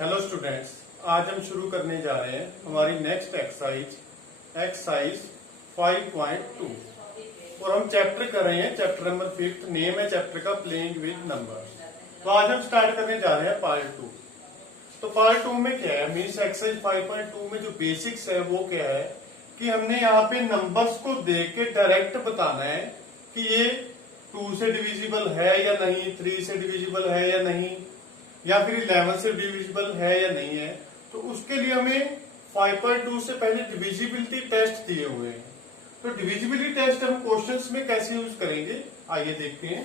Hello students, आज हम शुरू करने जा रहे हैं हमारी नेक्स्ट एक्सरसाइज 5.2 और हम चैप्टर कर रहे हैं चैप्टर नंबर 5। नेम है चैप्टर का प्लेइंग विद नंबर्स। तो आज हम स्टार्ट करने जा रहे हैं पार्ट 2। तो पार्ट 2 में क्या है, मीन्स एक्सरसाइज 5.2 में जो बेसिक्स है वो क्या है कि हमने यहाँ पे नंबर्स को देख के डायरेक्ट बताना है कि ये 2 से डिविजिबल है या नहीं, 3 से डिविजिबल है या नहीं, या फिर 11 से डिविजिबल है या नहीं है। तो उसके लिए हमें 5.2 से पहले डिविजिबिलिटी टेस्ट दिए हुए हैं। तो डिविजिबिलिटी टेस्ट हम क्वेश्चंस में कैसे यूज करेंगे, आइए देखते हैं।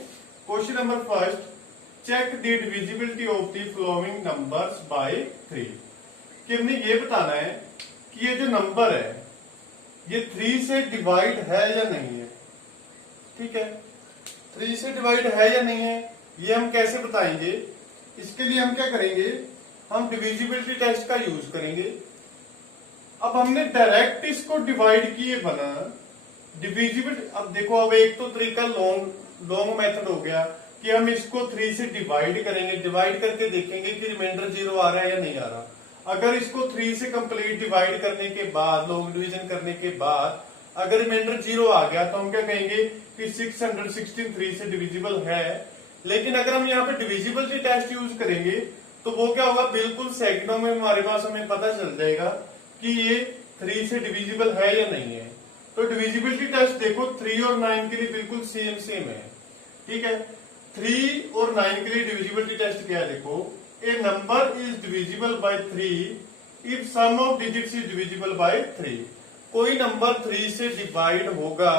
Question number first, check the divisibility of the following numbers by 3। कि हमने ये बताना है कि ये जो नंबर है ये 3 से डिवाइड है या नहीं है। ठीक है, 3 से डिवाइड है या नहीं है, ये हम कैसे बताएंगे। इसके लिए हम क्या करेंगे, हम डिविजिबिलिटी टेस्ट का यूज करेंगे। अब हमने डायरेक्ट इसको डिवाइड किए बना डिविजिबल। अब देखो, अब एक तो तरीका लॉन्ग मेथड हो गया कि हम इसको 3 से डिवाइड करेंगे, डिवाइड करके देखेंगे कि रिमाइंडर 0 आ रहा है या नहीं आ रहा। अगर इसको 3 से कंप्लीट डिवाइड करने के बाद, लॉन्ग डिवीजन करने के बाद अगर रिमाइंडर 0 आ गया तो हम क्या कहेंगे कि 616 3 से डिविजिबल है। लेकिन अगर हम यहाँ पे डिविजिबिलिटी टेस्ट यूज करेंगे तो वो क्या होगा, बिल्कुल सेकंडों में हमारे पास हमें पता चल जाएगा कि ये 3 से डिविजिबल है या नहीं है। तो डिविजिबिलिटी टेस्ट देखो 3 और 9 के लिए बिल्कुल सेम है। ठीक है, 3 और 9 के लिए डिविजिबिलिटी टेस्ट क्या है, देखो, a number is divisible by 3 if sum of digits is divisible by 3। कोई नंबर 3 से डिवाइड होगा,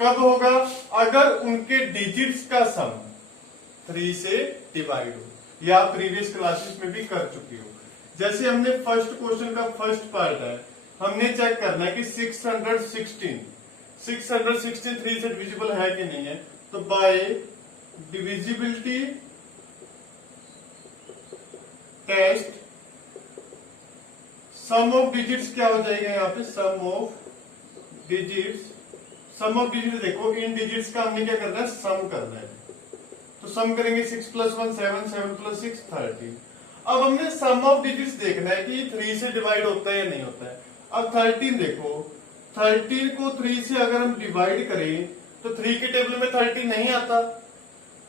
कब होगा, अगर उनके डिजिट्स का सम 3 से डिवाइड हो। या आप प्रीवियस क्लासेस में भी कर चुकी हो। जैसे हमने फर्स्ट क्वेश्चन का फर्स्ट पार्ट है, हमने चेक करना है कि 616 3 से डिविजिबल है कि नहीं है। तो by divisibility test sum of digits क्या हो जाएगा, यहाँ पे सम ऑफ डिजिट्स देखो, इन डिजिट्स का हमने क्या करना है, सम करना है। तो सम करेंगे 6 + 1 7, 7 + 6 13। अब हमने सम ऑफ डिजिट्स देखना है कि 3 से डिवाइड होता है या नहीं होता है। अब 13 देखो, 13 को 3 से अगर हम डिवाइड करें तो 3 के टेबल में 13 नहीं आता।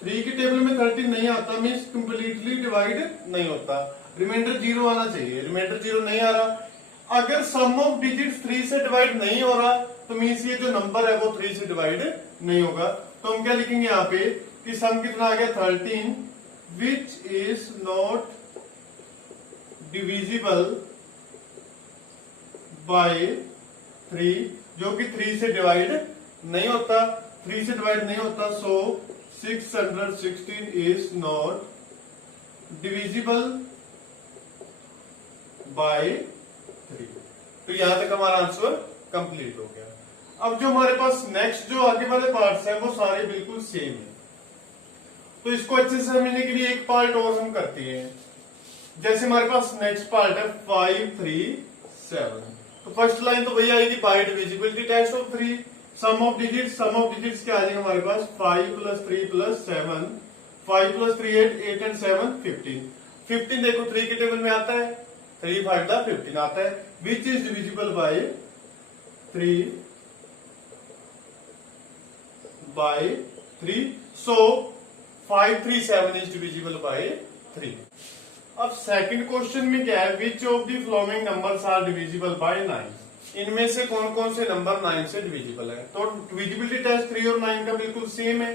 3 के टेबल में 13 नहीं आता मीन्स कंप्लीटली डिवाइड नहीं होता। रिमाइंडर 0 आना चाहिए, रिमाइंडर 0 नहीं आ रहा। अगर सम ऑफ डिजिट्स 3 से डिवाइड नहीं हो रहा तो मीन्स ये जो नंबर है वो 3 से डिवाइड नहीं होगा। तो हम क्या लिखेंगे यहाँ पे कि सम कितना आ गया 13, which is not divisible by 3, जो कि 3 से डिवाइड नहीं होता। 3 से डिवाइड नहीं होता, सो 616 इज नॉट डिविजिबल बाय 3। तो यहां तक हमारा आंसर कंप्लीट हो गया। अब जो हमारे पास नेक्स्ट जो आगे वाले पार्ट्स हैं वो सारे बिल्कुल सेम है। तो इसको अच्छे से समझने के लिए एक पार्ट और हम करते हैं। जैसे हमारे पास नेक्स्ट पार्ट है 5 3 7। तो फर्स्ट लाइन तो वही आएगी, by divisibility test of 3 sum of digits क्या आ जाएगा हमारे पास, 5 + 3 + 7, 5 + 3 8 and 7 15। 15 देखो 3 के टेबल में आता है, 3 5 15 आता है, which is divisible by 3 so 5 3 7 is divisible by 3। अब सेकंड क्वेश्चन में क्या है, which of the following numbers are divisible by 9। इनमें से कौन कौन से नंबर 9 से डिविजिबल है। तो डिविजिबिलिटी टेस्ट 3 और 9 का बिल्कुल सेम है।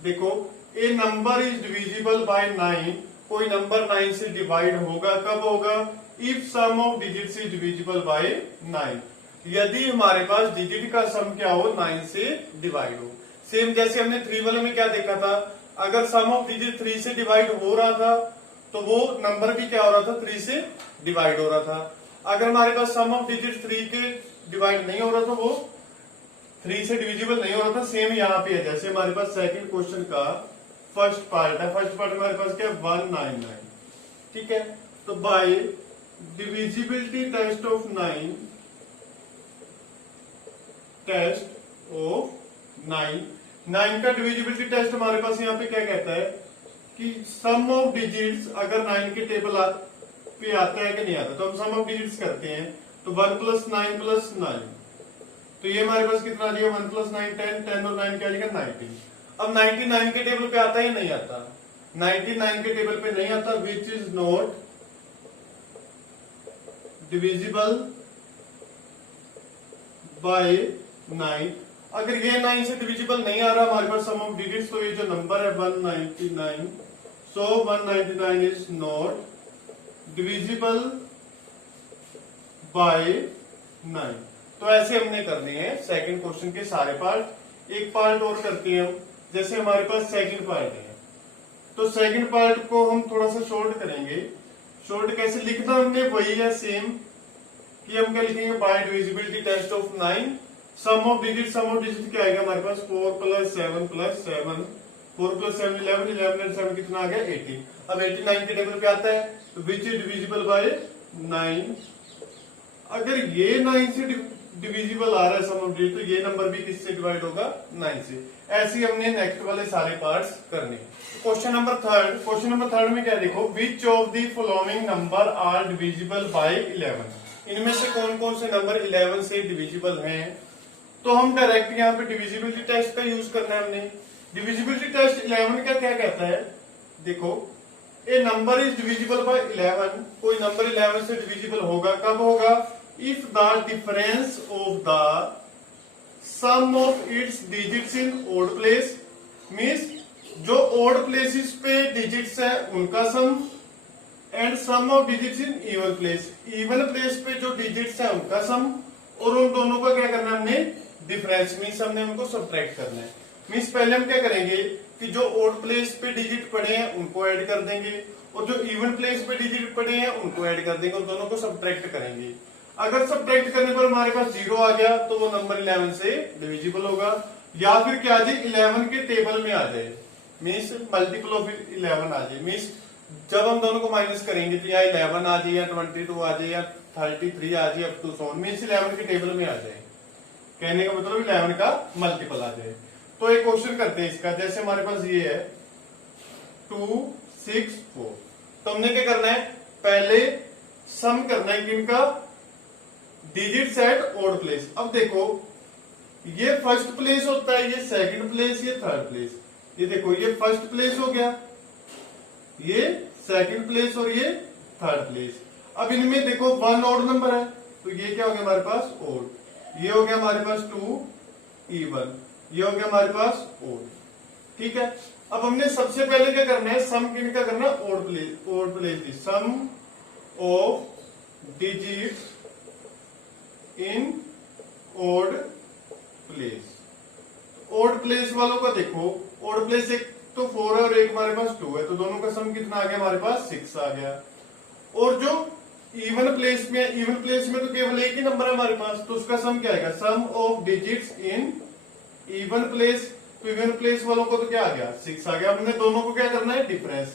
देखो, a number is divisible by 9, कोई नंबर 9 से डिवाइड होगा, कब होगा, if sum of digits is divisible by 9, यदि हमारे पास डिजिट का सम क्या हो, 9 से डिवाइड हो। सेम जैसे हमने 3 वाले में क्या देखा था, अगर सम ऑफ डिजिट 3 से डिवाइड हो रहा था तो वो नंबर भी क्या हो रहा था, 3 से डिवाइड हो रहा था। अगर हमारे पास सम ऑफ डिजिट 3 के डिवाइड नहीं हो रहा था, वो 3 से डिविजिबल नहीं हो रहा था। सेम यहाँ पे है, जैसे हमारे पास सेकंड क्वेश्चन का फर्स्ट पार्ट है, फर्स्ट पार्ट हमारे पास क्या है 199। ठीक है, तो बाय डिविजिबिलिटी टेस्ट ऑफ 9 का डिविजिबिलिटी टेस्ट हमारे पास यहाँ पे क्या कहता है कि सम ऑफ डिजिट्स, अगर 9 के टेबल पे आता है कि नहीं आता, तो हम सम ऑफ डिजिट्स करते हैं। तो 1 + 9 + 9, तो ये हमारे पास कितना आ जाएगा, 1 + 9 10, 10 और 9 क्या आ जाएगा 19। अब 99 के टेबल पे आता ही नहीं आता, 99 के टेबल पे नहीं आता, which is not divisible by 9। अगर ये 9 से डिविजिबल नहीं आ रहा हमारे पास सम ऑफ डिजिट्स, तो ये जो नंबर है 199, सो 199 इज नॉट डिविजिबल बाय 9। तो ऐसे हमने करने हैं सेकंड क्वेश्चन के सारे पार्ट। एक पार्ट और करते हैं हम, जैसे हमारे पास सेकंड पार्ट है, तो सेकंड पार्ट को हम थोड़ा सा शॉर्ट करेंगे। शॉर्ट कैसे लिखना, हमने वही है सेम कि हम क्या लिखेंगे, by divisibility test of 9, sum of digit क्या आएगा हमारे पास 4 + 7 + 7, 4 + 7 11, 11 और 7 कितना आ गया 18। अब 89 के टेबल पे आता है, तो विच इज डिविजिबल बाय 9। अगर ये 9 से डिविजिबल आ रहा है सम ऑफ डिजिट, तो ये नंबर भी किससे डिवाइड होगा, 9 से। ऐसे ही हमने नेक्स्ट वाले सारे पार्ट्स करने। क्वेश्चन नंबर थर्ड में क्या देखो, which of the following number are divisible by 11। इनमें से कौन कौन से नंबर 11 से डिविजिबल हैं। तो हम डायरेक्ट यहाँ पे डिविजिबिलिटी टेस्ट का यूज करना है हमने। डिविजिबिलिटी टेस्ट 11 का क्या कहता है, देखो a number is divisible by 11, कोई नंबर 11 से डिविजिबल होगा, कब होगा, if the difference of the sum of its digits in odd place, means जो ओड प्लेसेस पे डिजिट्स है उनका sum, and sum of digits in even place, even place पे जो डिजिट्स है उनका सम, और उन दोनों का क्या करना है हमने, डिफरेंस, मीन्स हमने उनको सब्ट्रैक्ट करना है। मीन्स पहले हम क्या करेंगे कि जो ओड प्लेस पे डिजिट पड़े हैं उनको ऐड कर देंगे, और जो इवन प्लेस पे डिजिट पड़े हैं उनको ऐड कर देंगे, और दोनों को सब्ट्रैक्ट करेंगे। अगर सब्ट्रैक्ट करने पर हमारे पास 0 आ गया तो वो नंबर 11 से डिविजिबल होगा, या फिर क्या आ जाए 11 के टेबल में आ जाए, मीन्स मल्टीपल ऑफ 11 आ जाए। मीन्स जब हम दोनों को माइनस करेंगे तो या 11 आ जाए, या 22 आ जाए, या 33 आ जाए, up to so on, means 11 के टेबल में आ जाए। कहने का मतलब 11 का मल्टीपल आ जाए। तो एक क्वेश्चन करते हैं इसका, जैसे हमारे पास ये है 2 6 4, तो हमने क्या करना है, पहले सम करना है किनका, डिजिट्स एट ओड प्लेस। अब देखो ये फर्स्ट प्लेस होता है, ये सेकंड प्लेस, ये थर्ड प्लेस। ये देखो ये फर्स्ट प्लेस हो गया, ये सेकंड प्लेस और ये थर्ड प्लेस। अब इनमें देखो 1 ऑड नंबर है, तो ये क्या हो गया हमारे पास ओड, ये हो गया हमारे पास 2 इवन, ये हो गया हमारे पास ओड। ठीक है, अब हमने सबसे पहले क्या करना है, सम किनका करना है, ओड प्लेस की, sum of digits in odd place. Odd place वालों का देखो, ओड प्लेस एक तो 4 है और एक हमारे पास 2 है, तो दोनों का सम कितना आ गया हमारे पास 6 आ गया। और जो इवन प्लेस में, इवन प्लेस में तो केवल एक ही नंबर है हमारे पास, तो उसका सम क्या आएगा, sum of digits in even place. तो इवन प्लेस वालों को तो क्या आ गया 6 आ गया। हमने दोनों को क्या करना है, difference,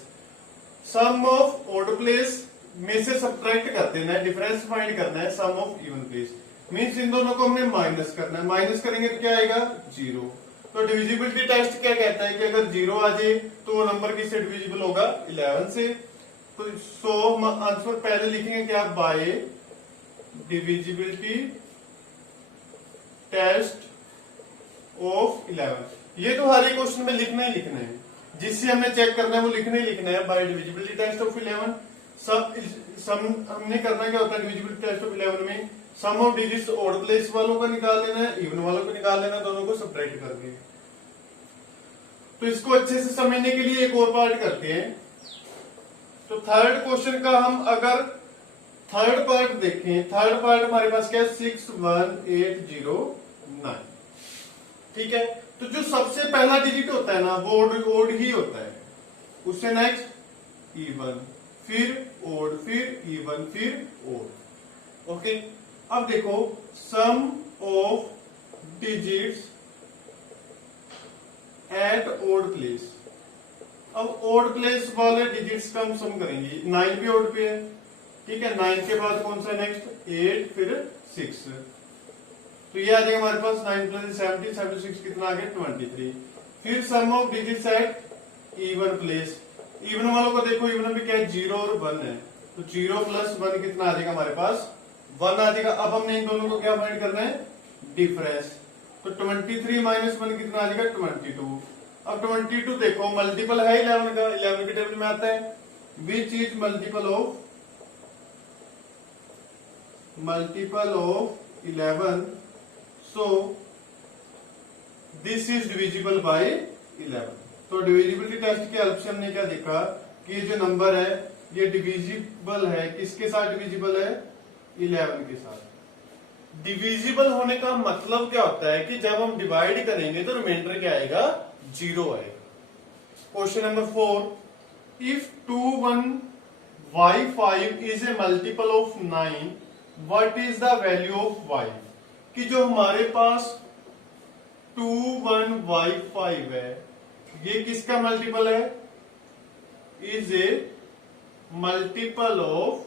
sum of odd place में से सब्ट्रैक्ट कर देना है, डिफरेंस फाइंड करना है sum of even place, means इन दोनों को हमने माइनस करना है। माइनस करेंगे तो क्या आएगा 0। तो डिविजिबिलिटी टेस्ट क्या कहता है कि अगर 0 आ जाए तो वो नंबर किससे डिविजिबल होगा, 11 से। तो सो आंसर पहले लिखेंगे क्या, बाय डिविजिबिलिटी टेस्ट ऑफ 11। ये तो हर एक क्वेश्चन में लिखना ही लिखना है, जिससे हमें चेक करना है वो लिखना ही लिखना है, बाय डिविजिबिलिटी टेस्ट ऑफ 11। सम हमने करना क्या होता है डिविजिबिलिटी टेस्ट ऑफ 11 में, सम ऑफ डिजिट्स ओड प्लेस वालों का निकाल लेना है, इवन वालों को निकाल लेना है, दोनों को सब्ट्रैक्ट करके। तो इसको अच्छे से समझने के लिए एक और पार्ट करते हैं। तो थर्ड क्वेश्चन का हम अगर थर्ड पार्ट देखें, थर्ड पार्ट हमारे पास क्या है 61809। ठीक है, तो जो सबसे पहला डिजिट होता है ना वो ओड ही होता है, उससे नेक्स्ट इवन, फिर ओड, फिर इवन, फिर ओड। ओके, अब देखो sum of digits at odd place. अब ओड प्लेस वाले डिजिट्स का हम सम करेंगे, 9 भी ओड पे है, ठीक है, 9 के बाद कौन सा नेक्स्ट 8, फिर 6, तो ये आ जाएगा हमारे पास 9 + 70, 76 कितना आ गया 23। फिर sum of digits at even place, even वालों को देखो, इवन में क्या है 0 और 1 है, तो 0 प्लस 1 कितना आ जाएगा हमारे पास 1 आ जाएगा। अब हमने इन दोनों को क्या फाइंड करना है, डिफरेंस। तो 23 माइनस 1 कितना आ जाएगा 22। अब 22 देखो मल्टीपल है 11 का, 11 के टेबल में आता है which is multiple of 11, so this is divisible by 11। तो डिविजिबिलिटी टेस्ट की हेल्प से हमने क्या देखा कि ये जो नंबर है ये डिविजिबल है, किसके साथ डिविजिबल है 11 के साथ। डिविजिबल होने का मतलब क्या होता है कि जब हम डिवाइड करेंगे तो रिमाइंडर क्या आएगा 0 आएगा। Question number 4, if 21y5 is a multiple of 9 what is the value of y। कि जो हमारे पास 21y5 है ये किसका मल्टीपल है, इज ए मल्टीपल ऑफ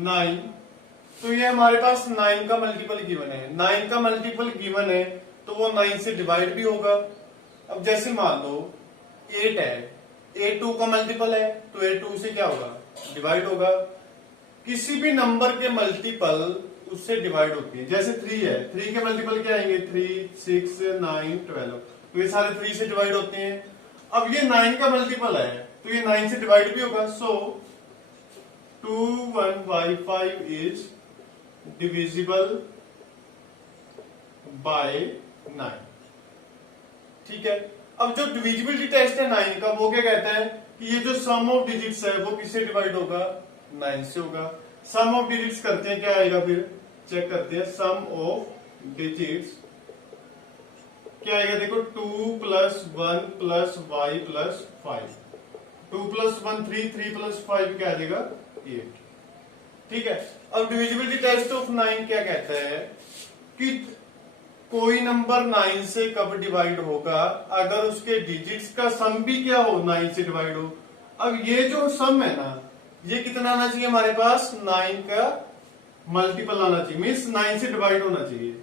9। तो ये हमारे पास 9 का मल्टीपल गिवन है, 9 का मल्टीपल गिवन है तो वो 9 से डिवाइड भी होगा। अब जैसे मान लो 8 है, 8 2 का मल्टीपल है तो 8 2 से क्या होगा डिवाइड होगा। किसी भी नंबर के मल्टीपल उससे डिवाइड होती है। जैसे 3 है, 3 के मल्टीपल क्या आएंगे 3 6 9 12, तो ये सारे 3 से डिवाइड होते हैं। अब ये 9 का मल्टीपल है तो ये 9 से डिवाइड भी होगा। सो 21y5 इज डिविजिबल बाय 9। ठीक है। अब जो डिविजिबिलिटी टेस्ट है 9 का वो क्या कहता है कि ये जो सम ऑफ डिजिट्स है वो किससे डिवाइड होगा 9 से होगा। सम ऑफ डिजिट्स करते हैं क्या आएगा, फिर चेक करते हैं। सम ऑफ डिजिट्स क्या आएगा, देखो 2 plus 1 plus Y plus 5, 2 plus 1 3, 3 plus 5 क्या आ जाएगा 8। ठीक है। अब डिविजिबिलिटी टेस्ट ऑफ 9 क्या कहता है कि कोई नंबर 9 से कब डिवाइड होगा, अगर उसके डिजिट्स का सम भी क्या हो 9 से डिवाइड हो। अब ये जो सम है ना ये कितना आना चाहिए हमारे पास 9 का मल्टीपल आना चाहिए, मीन्स 9 से डिवाइड होना चाहिए।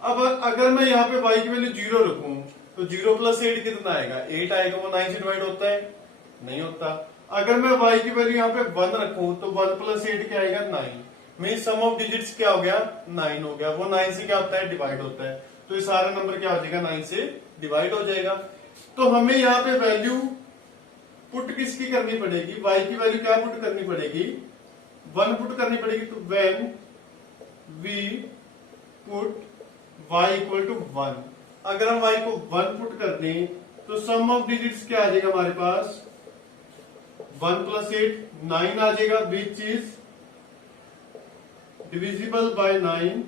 अब अगर मैं यहाँ पे y की वैल्यू 0 रखूं तो 0 प्लस 8 कितना आएगा 8 आएगा, वो 9 से डिवाइड होता है नहीं होता। अगर मैं y की वैल्यू यहाँ पे 1 रखूं तो 1 प्लस 8 क्या आएगा 9, मीन्स सम ऑफ डिजिट्स क्या हो गया 9 हो गया, वो 9 से क्या होता है डिवाइड होता है। तो ये सारा नंबर क्या हो जाएगा 9 से डिवाइड हो जाएगा। तो हमें यहाँ पे वैल्यू पुट किसकी करनी पड़ेगी, y की वैल्यू क्या पुट करनी पड़ेगी 1 पुट करनी पड़ेगी। तो when we put y equal to 1, अगर हम y को 1 पुट कर दें तो सम ऑफ डिजिट्स क्या आ जाएगा हमारे पास 1 प्लस 8 9 आ जाएगा, विच इज डिविजिबल बाय 9।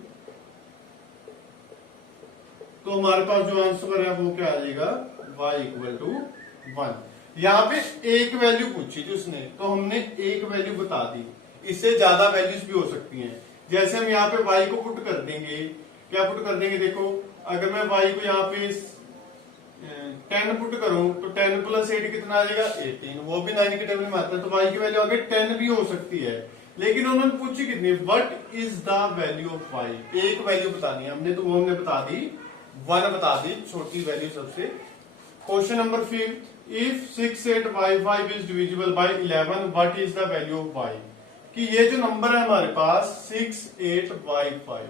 तो हमारे पास जो आंसर है वो क्या आ जाएगा y इक्वल टू 1। यहाँ पे एक वैल्यू पूछी थी उसने तो हमने एक वैल्यू बता दी, इससे ज्यादा वैल्यूज भी हो सकती हैं। जैसे हम यहाँ पे y को पुट कर देंगे, क्या पुट कर देंगे, देखो अगर मैं y को यहाँ पे 10 पुट करूं तो 10 प्लस 8 कितना आ जाएगा 18, वो भी 9 के टेबल में आता है। तो y की वैल्यू आगे 10 भी हो सकती है, लेकिन उन्होंने पूछी कितनी, what is the value of y, एक वैल्यू बतानी है हमने, तो वो हमने बता दी 1 बता दी, छोटी वैल्यू सबसे। Question number 5, if 68y5 is divisible by 11 what is the value of y। कि ये जो नंबर है हमारे पास 68y5,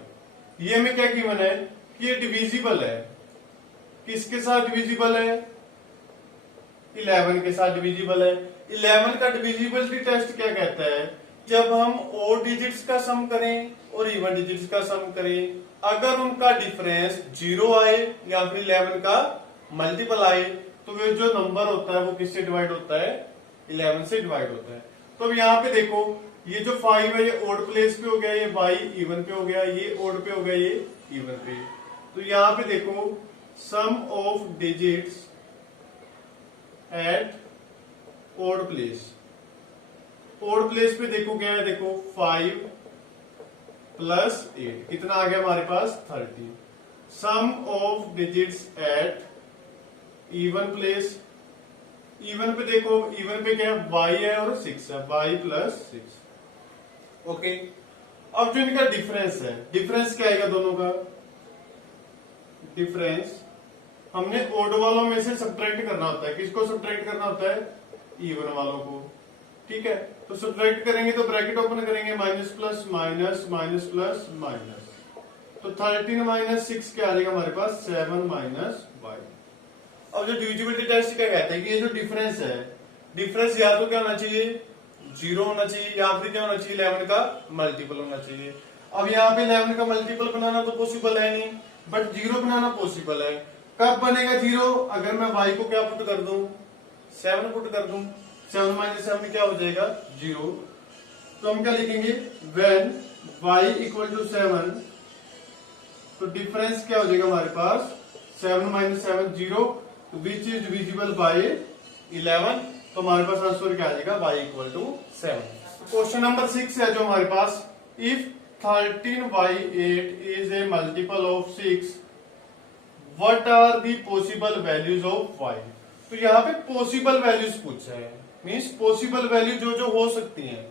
ये हमें क्या गिवन है कि ये डिविजिबल है, किसके साथ डिविजिबल है 11 के साथ डिविजिबल है। 11 का डिविजिबिलिटी टेस्ट क्या कहता है, जब हम ओड डिजिट्स का सम करें और इवन डिजिट्स का सम करें, अगर उनका डिफरेंस 0 आए या फिर 11 का मल्टीपल आए तो वे जो नंबर होता है वो किससे डिवाइड होता है 11 से डिवाइड होता है। तो अब यहाँ पे देखो ये जो 5 है ये ओड प्लेस पे हो गया, ये y इवन पे हो गया, ये ओड पे हो गया, ये इवन पे। तो यहाँ पे देखो sum of digits at odd place, odd place पे देखो क्या है, देखो 5 प्लस 8 कितना आ गया हमारे पास 30। Sum of digits at even place, even पे देखो इवन पे क्या है y है और 6 है, y प्लस 6। ओके। अब जो इनका डिफरेंस है, डिफरेंस क्या आएगा दोनों का, डिफरेंस हमने ओड वालों में से सब्ट्रैक्ट करना होता है, किसको सब्ट्रैक्ट करना होता है इवन वालों को। ठीक है। तो सब्ट्रैक्ट करेंगे तो ब्रैकेट ओपन करेंगे, minus plus minus minus plus minus, तो 13 माइनस 6 क्या आ जाएगा हमारे पास 7 माइनस वाई। अब जो डिविजिबिलिटी टेस्ट क्या कहते हैं कि ये जो डिफरेंस है, डिफरेंस या तो क्या होना चाहिए 0 होना चाहिए या फिर क्या होना चाहिए 11 का मल्टीपल होना चाहिए। अब यहाँ पे 11 का मल्टीपल बनाना तो पॉसिबल है नहीं, बट 0 बनाना पॉसिबल है। कब बनेगा 0? अगर मैं y को क्या पुट कर दूं 7 पुट कर दूं, 7 माइनस 7 क्या हो जाएगा 0। तो हम क्या लिखेंगे when y इक्वल टू 7, तो डिफरेंस क्या हो जाएगा हमारे पास 7 minus 7 0, which is divisible by 11, तो हमारे पास आंसर क्या आ जाएगा y equal to 7। Question number 6 है जो हमारे पास, इफ 13y8 is a multiple of 6, what are the possible values of y? तो यहाँ पे पॉसिबल वैल्यूज पूछा है, मीन्स पॉसिबल वैल्यू जो जो हो सकती हैं,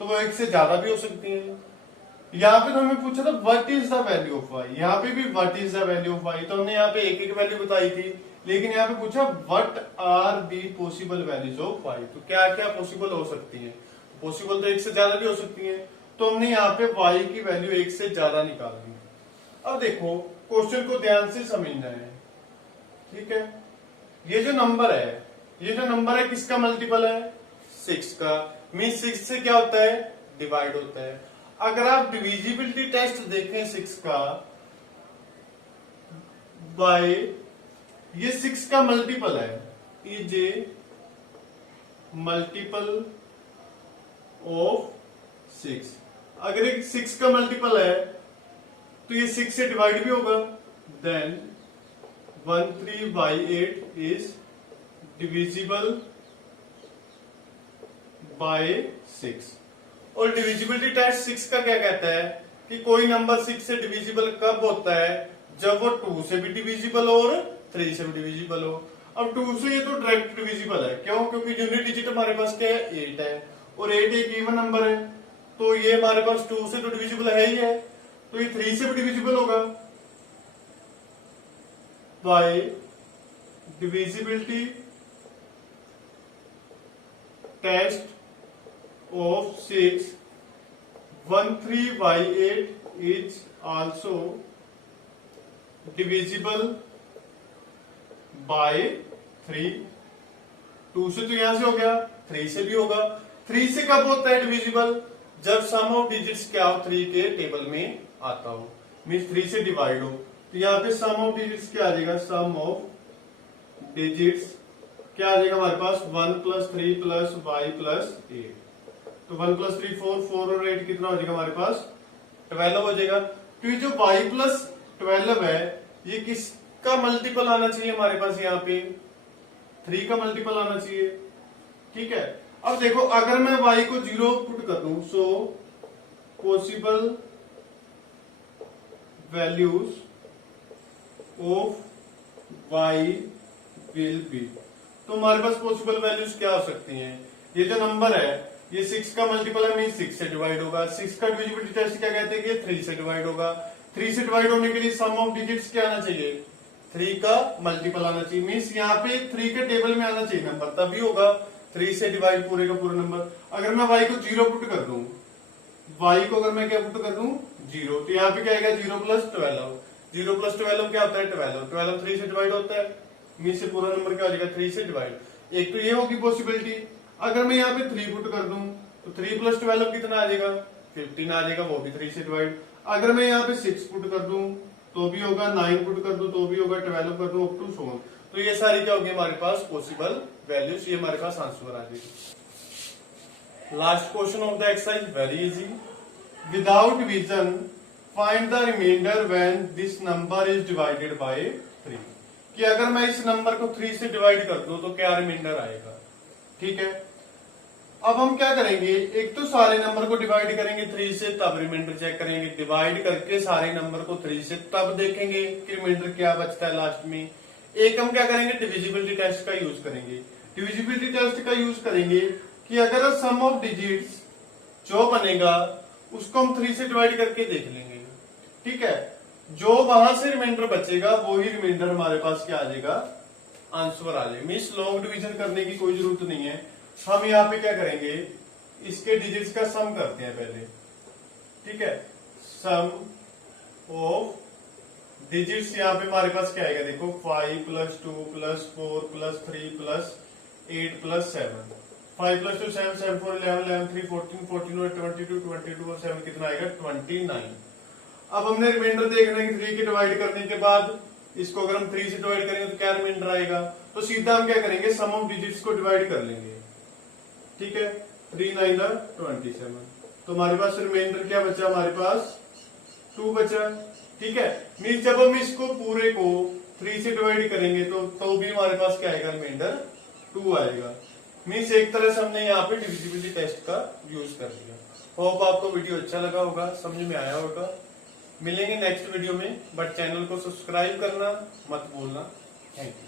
तो वो एक से ज्यादा भी हो सकती हैं। यहाँ पे तो हमें पूछा था what is the value of y, यहाँ पे भी what is the value of y, तो हमने यहाँ पे एक एक वैल्यू बताई थी, लेकिन यहाँ पे पूछा what are the possible values of y, तो क्या क्या पॉसिबल हो सकती है। पॉसिबल तो एक से ज्यादा भी हो सकती है, तो हमने यहाँ पे y की वैल्यू एक से ज्यादा निकालनी है। अब देखो क्वेश्चन को ध्यान से समझना है, ठीक है। ये जो नंबर है, ये जो नंबर है किसका मल्टीपल है 6 का, मीन 6 से क्या होता है डिवाइड होता है। अगर आप डिविजिबिलिटी टेस्ट देखें 6 का बाय, ये 6 का मल्टीपल है, इज ए मल्टीपल ऑफ 6। अगर एक 6 का मल्टीपल है तो ये 6 से डिवाइड भी होगा, देन 13/8 इज डिविजिबल बाय 6। और डिविजिबिलिटी टेस्ट 6 का क्या कहता है कि कोई नंबर 6 से डिविजिबल कब होता है, जब वो 2 से भी डिविजिबल और 3 से भी डिविजिबल हो। अब 2 से ये तो डायरेक्ट डिविजिबल है, क्यों? क्योंकि यूनिट डिजिट हमारे पास क्या है 8 है, और 8 एक इवन नंबर है, तो ये हमारे पास 2 से तो डिविजिबल है ही है, तो ये 3 से भी डिविजिबल होगा। By divisibility test of 6, 13/8 is also divisible by 3। 2 से तो यहां से हो गया, 3 से भी होगा। 3 से कब होता है डिविजिबल, जब सम ऑफ डिजिट्स क्या हो 3 के टेबल में आता हो, मीन्स 3 से डिवाइड हो। तो यहाँ पे सम ऑफ डिजिट्स क्या आ जाएगा, सम ऑफ डिजिट्स क्या आ जाएगा हमारे पास 1 + 3 + y + 8, तो 1 + 3 4, 4 और 8 कितना हो जाएगा हमारे पास 12 हो जाएगा। तो ये जो y + 12 है, ये किसका मल्टीपल आना चाहिए हमारे पास, यहाँ पे 3 का मल्टीपल आना चाहिए, ठीक है। अब देखो अगर मैं y को 0 पुट कर दूं, so possible values of y will be, तो हमारे पास पॉसिबल वैल्यूज क्या हो सकती हैं। ये जो नंबर है ये 6 का मल्टीपल है, मीन 6 से डिवाइड होगा। 6 का डिविजिबिलिटी टेस्ट क्या कहते हैं कि 3 से डिवाइड होगा। 3 से डिवाइड होने के लिए सम ऑफ डिजिट्स क्या आना चाहिए 3 का मल्टीपल आना चाहिए, मीन्स यहाँ पे 3 के टेबल में आना चाहिए नंबर, तभी होगा 3 से डिवाइड पूरे का पूरा नंबर। अगर मैं y को 0 पुट कर दूं, y को अगर मैं क्या पुट कर दूं 0, तो यहाँ पे क्या आएगा 0 + 12, 0 + 12 क्या होता है 12, 12 3 से डिवाइड होता है, मीन से पूरा नंबर क्या हो जाएगा 3 से डिवाइड। एक तो ये होगी पॉसिबिलिटी। अगर मैं यहाँ पे 3 पुट कर दूं तो 3 + 12 कितना आ जाएगा 15 आ जाएगा, वो भी 3 से डिवाइड। अगर मैं यहाँ पे 6 पुट कर दूं तो भी होगा, 9 पुट कर दूं तो भी होगा, 12 कर दूं अप टू 7, तो ये सारी क्या होगी हमारे पास पॉसिबल वैल्यूज, ये हमारे पास आंसर आ जाएगी। Last question of the exercise very easy, without division find the remainder when this number is divided by 3, कि अगर मैं इस नंबर को 3 से डिवाइड कर दूं तो क्या रिमाइंडर आएगा, ठीक है। अब हम क्या करेंगे, एक तो सारे नंबर को डिवाइड करेंगे 3 से, तब रिमाइंडर चेक करेंगे। डिवाइड करके सारे नंबर को 3 से, तब देखेंगे कि रिमाइंडर क्या बचता है लास्ट में। एक हम क्या करेंगे डिविजिबिलिटी टेस्ट का यूज करेंगे। डिविजिबिलिटी टेस्ट का यूज करेंगे कि अगर सम ऑफ डिजिट्स जो बनेगा उसको हम 3 से डिवाइड करके देख लेंगे, ठीक है। जो वहां से रिमाइंडर बचेगा वो ही रिमाइंडर हमारे पास क्या आ जाएगा आंसर आ जाएगा। मीन्स लॉन्ग डिवीजन करने की कोई जरूरत नहीं है। हम यहाँ पे क्या करेंगे इसके डिजिट्स का सम करते हैं पहले, ठीक है। सम ऑफ डिजिट्स यहाँ पे हमारे पास क्या आएगा, देखो 5 + 2 + 4 + 3 + 8 + 7, 5 + 2 7, 7 4 11, 11 3 14, 14 और 22, 22 और 7 कितना आएगा 29। अब हमने रिमाइंडर देखना है कि 3 के डिवाइड करने के बाद इसको अगर हम 3 से डिवाइड करेंगे तो क्या रिमाइंडर आएगा, तो सीधा हम क्या करेंगे सम ऑफ डिजिट्स को डिवाइड कर लेंगे, ठीक है। 3 9 27, तो हमारे पास रिमाइंडर क्या बचा, हमारे पास 2 बचा, ठीक है। मीन जब हम इसको पूरे को 3 से डिवाइड करेंगे तो भी हमारे पास क्या आएगा, रिमाइंडर 2 आएगा। मीन्स एक तरह से हमने यहाँ पे डिविजिबिलिटी टेस्ट का यूज कर लिया। होप आपको वीडियो अच्छा लगा होगा, समझ में आया होगा। मिलेंगे नेक्स्ट वीडियो में, बट चैनल को सब्सक्राइब करना मत भूलना। Thank you.